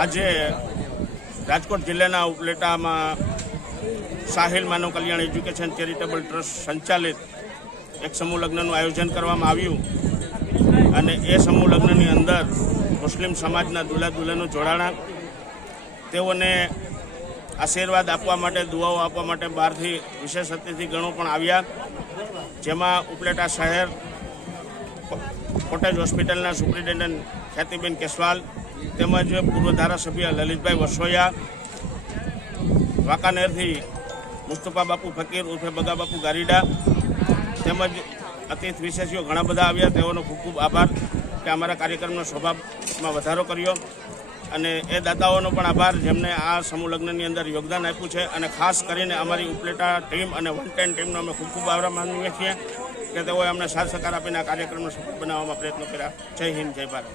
આજે રાજકોટ જિલ્લાના ઉપલેટામાં સાહિલ માનવ કલ્યાણ education charitable trust સંચાલિત એક સમૂહ લગ્નનું આયોજન કરવામાં આવ્યું અને એ સમૂહ લગ્નની અંદર મુસ્લિમ સમાજના દુલ્હા દુલ્હનનું જોડાણા, તેઓને આશીર્વાદ આપવા માટે, દુઆઓ આપવા માટે બહારથી વિશેષ અતિથિ ગણો પણ આવ્યા, જેમાં ઉપલેટા શહેર કોટેજ હોસ્પિટલના સુપ્રિન્ટેન્ડન્ટ ખ્યાતિબેન કેસવાલ તેમજ પૂર્વ ધારાસભ્ય લલિતભાઈ વસોયા, વાંકાનેરથી મુસ્તફા બાપુ ફકીર ઉર્ફે બગા બાપુ ગારીડા તેમજ અતિથિ વિશેષીઓ ઘણા બધા આવ્યા. તેઓનો ખૂબ ખૂબ આભાર કે અમારા કાર્યક્રમનો સ્વભાવમાં વધારો કર્યો, અને એ દાતાઓનો પણ આભાર જેમને આ સમૂહ લગ્નની અંદર યોગદાન આપ્યું છે. અને ખાસ કરીને અમારી ઉપલેટા ટીમ અને 110 ટીમનો અમે ખૂબ ખૂબ આભાર માનીએ છીએ કે તેઓએ અમને સાથ સહકાર આપીને આ કાર્યક્રમનો સફળ બનાવવામાં પ્રયત્નો કર્યા. જય હિન્દ, જય ભારત.